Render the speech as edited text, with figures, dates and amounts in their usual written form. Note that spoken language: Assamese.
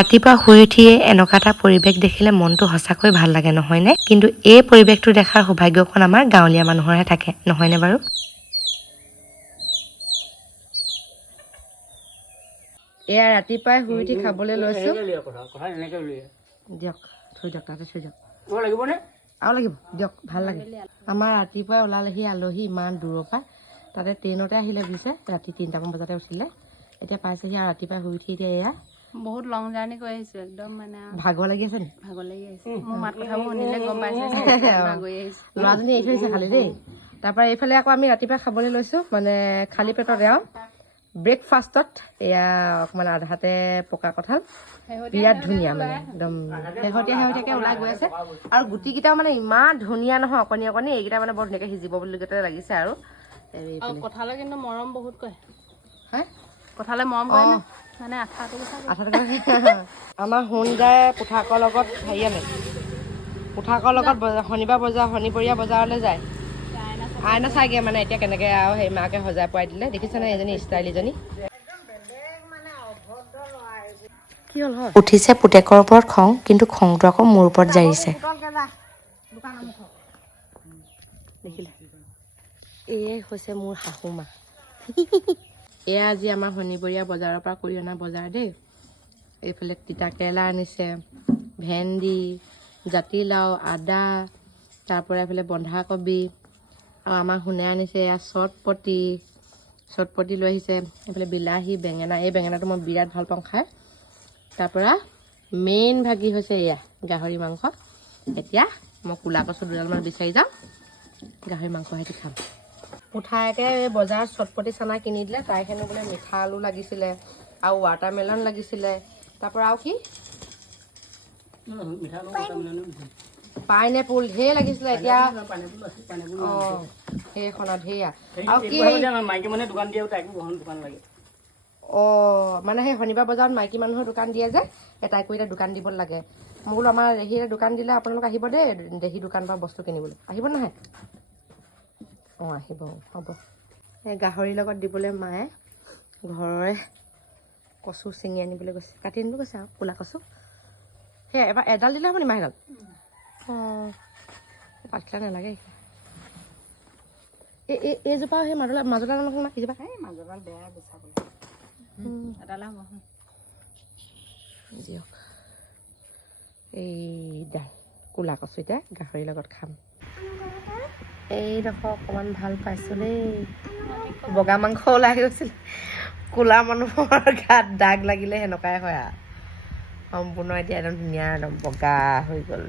ৰাতিপুৱা শুই উঠিয়ে এনেকুৱা এটা পৰিৱেশ দেখিলে মনটো সঁচাকৈ ভাল লাগে নহয়নে? কিন্তু এই পৰিৱেশটো দেখাৰ সৌভাগ্যখন আমাৰ গাঁৱলীয়া মানুহৰহে থাকে নহয়নে বাৰু? এয়া ৰাতিপুৱাই শুই উঠি খাবলৈ লৈছো। দিয়ক থৈ দিয়ক তাতে থৈ দিয়ক। আৰু লাগিব দিয়ক ভাল লাগে। আমাৰ ৰাতিপুৱাই ওলালেহি আলহী ইমান দূৰৰ পৰা, তাতে ট্ৰেইনতে আহিলে বুজিছে, ৰাতি 3টামান বজাতে উঠিলে, এতিয়া পাইছেহি আৰু ৰাতিপুৱাই শুই উঠি এতিয়া এয়া বহুত লং জাৰ্ণি কৰি আহিছো একদম মানে ভাগৰ লাগি আছে নি? ভাগৰ লাগি আহিছে। মোৰ মাত কথাবোৰ শুনিলে গম পাইছে ভাগৰি আহিছে। ল'ৰাজনী এৰি থৈছে খালি দেই। তাৰপৰা এইফালে আকৌ আমি ৰাতিপুৱা খাবলৈ লৈছোঁ মানে খালী পেটত এওঁ ব্ৰেকফাষ্টত এয়া অকণমান আধাতে পকা কঁঠাল, বিৰাট ধুনীয়া মানে একদম শেহতীয়াকৈ ওলাই গৈ আছে। আৰু গুটিকেইটাও মানে ইমান ধুনীয়া নহয়, অকণি অকণি, এইকেইটা মানে বৰ ধুনীয়াকৈ সিজিব বুলি লাগিছে আৰু কঁঠালে কিন্তু মৰম বহুত কৰে। হা কঁঠালে মৰম কৰে ন মানে আঠাটো আমাৰ সোনদাই পুঠাকৰ লগত হেৰি আনে, পুঠাকৰ লগত শনিবৰীয়া বজাৰলৈ যায়, আইনা চাইগে মানে এতিয়া কেনেকৈ আৰু সেই মাকে সজাই পৰাই দিলে দেখিছেনে এজনী ষ্টাইলীজনী। কি হ'ল হয়? উঠিছে পুতেকৰ ওপৰত খং, কিন্তু খংটো আকৌ মোৰ ওপৰত জাৰিছে। দেখিলে এয়ে হৈছে মোৰ শাহু মা। এয়া আজি আমাৰ শনিবৰীয়া বজাৰৰ পৰা কৰি অনা বজাৰ দেই। এইফালে তিতা কেৰেলা আনিছে, ভেন্দি, জাতিলাও, আদা, তাৰপৰা এইফালে বন্ধাকবি, আৰু আমাৰ সোণে আনিছে এয়া চটপটি লৈ আহিছে, এইফালে বিলাহী, বেঙেনা, এই বেঙেনাটো মই বিৰাট ভাল পাওঁ খাই। তাৰপৰা মেইন ভাগি হৈছে এয়া গাহৰি মাংস। এতিয়া মই ক'লা কচু দুডালমান বিচাৰি যাওঁ, গাহৰি মাংস সৈতে খাম। পুঠাকে এই বজাৰত চটপটি চানা কিনি দিলে, তাইখনো বোলে মিঠা আলু লাগিছিলে আৰু ৱাটাৰমেলন লাগিছিলে, তাৰপৰা আৰু কি পাইনএপল ঢেৰ লাগিছিলে। এতিয়া অঁ সেইখনত সেয়া আৰু কি অঁ মানে সেই শনিবাৰ বজাৰত মাইকী মানুহৰ দোকান দিয়ে যে, তাইকো এতিয়া দোকান দিব লাগে। মই বোলো আমাৰ ৰেহীৰে দোকান দিলে আপোনালোক আহিব দেই, ৰেহী দোকানৰ পৰা বস্তু কিনিবলৈ আহিব নাহে? অঁ আহিব হ'ব। এই গাহৰিৰ লগত দিবলৈ মায়ে ঘৰৰে কচু ছিঙি আনিবলৈ গৈছে, কাটি আনিবলৈ গৈছে আৰু ক'লা কচু। সেয়া এবাৰ এডাল দিলে হ'ব নি মাহডাল? অঁ পাতখিলা নালাগে। এইজোপা সেই মাজুডাল নহয় না সিজোপা মাজৰডাল বেয়া গুচাবলৈ এডাল দিয়ক। এইডাল ক'লা কচু এতিয়া গাহৰিৰ লগত খাম। এইডোখৰ অকণমান ভাল পাইছোঁ দেই। বগা মাংস ওলাই গৈছিল, ক'লা মানুহৰ গাত দাগ লাগিলে সেনেকুৱাই হয় আৰু সম্পূৰ্ণ এতিয়া একদম ধুনীয়া একদম বগা হৈ গ'ল।